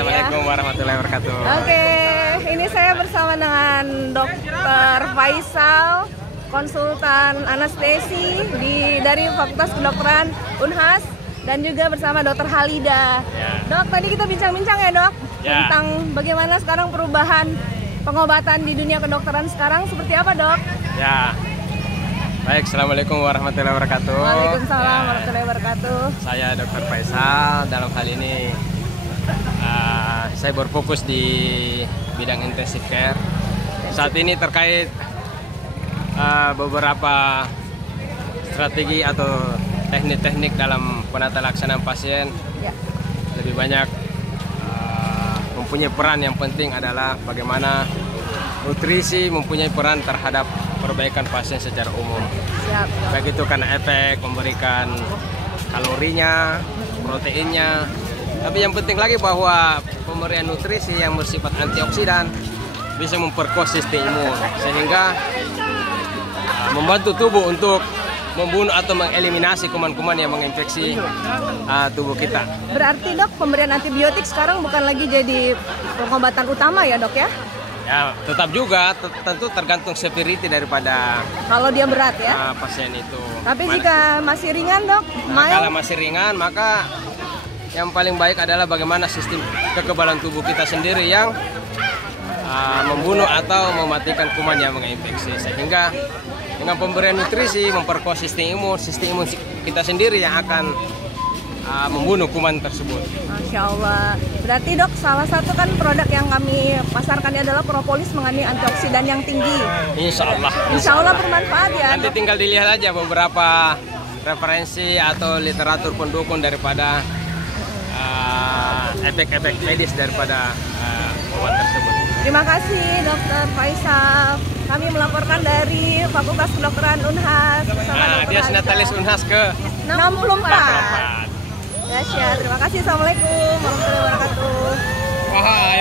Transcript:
Assalamualaikum warahmatullahi wabarakatuh. Oke, ini saya bersama dengan Dokter Faisal, konsultan anestesi dari Fakultas Kedokteran Unhas, dan juga bersama Dokter Halida. Ya. Dok, tadi kita bincang-bincang ya dok, Ya. tentang bagaimana sekarang perubahan pengobatan di dunia kedokteran sekarang seperti apa dok? Ya. Baik, Assalamualaikum warahmatullahi wabarakatuh. Waalaikumsalam warahmatullahi wabarakatuh. Saya Dokter Faisal. Dalam hal ini saya berfokus di bidang intensive care. Saat ini terkait beberapa strategi atau teknik-teknik dalam penata laksanaan pasien. Ya. Lebih banyak mempunyai peran yang penting adalah bagaimana nutrisi mempunyai peran terhadap perbaikan pasien secara umum. Siap. Baik itu karena efek memberikan kalorinya, proteinnya. Tapi yang penting lagi bahwa pemberian nutrisi yang bersifat antioksidan bisa memperkuat sistem imun sehingga membantu tubuh untuk membunuh atau mengeliminasi kuman-kuman yang menginfeksi tubuh kita. Berarti dok, pemberian antibiotik sekarang bukan lagi jadi pengobatan utama ya dok ya? Ya, tetap juga tentu tergantung severity daripada Kalau dia berat ya. pasien itu. Tapi jika masih ringan dok, Kalau masih ringan, maka yang paling baik adalah bagaimana sistem kekebalan tubuh kita sendiri yang membunuh atau mematikan kuman yang menginfeksi. Sehingga dengan pemberian nutrisi memperkuat sistem imun kita sendiri yang akan membunuh kuman tersebut. Masya Allah. Berarti dok, salah satu kan produk yang kami pasarkan adalah propolis mengandung antioksidan yang tinggi. Insya Allah. Insya Allah bermanfaat ya. Nanti tinggal dilihat aja beberapa referensi atau literatur pendukung daripada efek-efek medis daripada obat tersebut. Terima kasih Dokter Faisal. Kami melaporkan dari Fakultas Kedokteran Unhas bersama Dokter Dia Halida. Natalis Unhas ke 64. Ya, terima kasih. Assalamualaikum warahmatullahi wabarakatuh. Wahai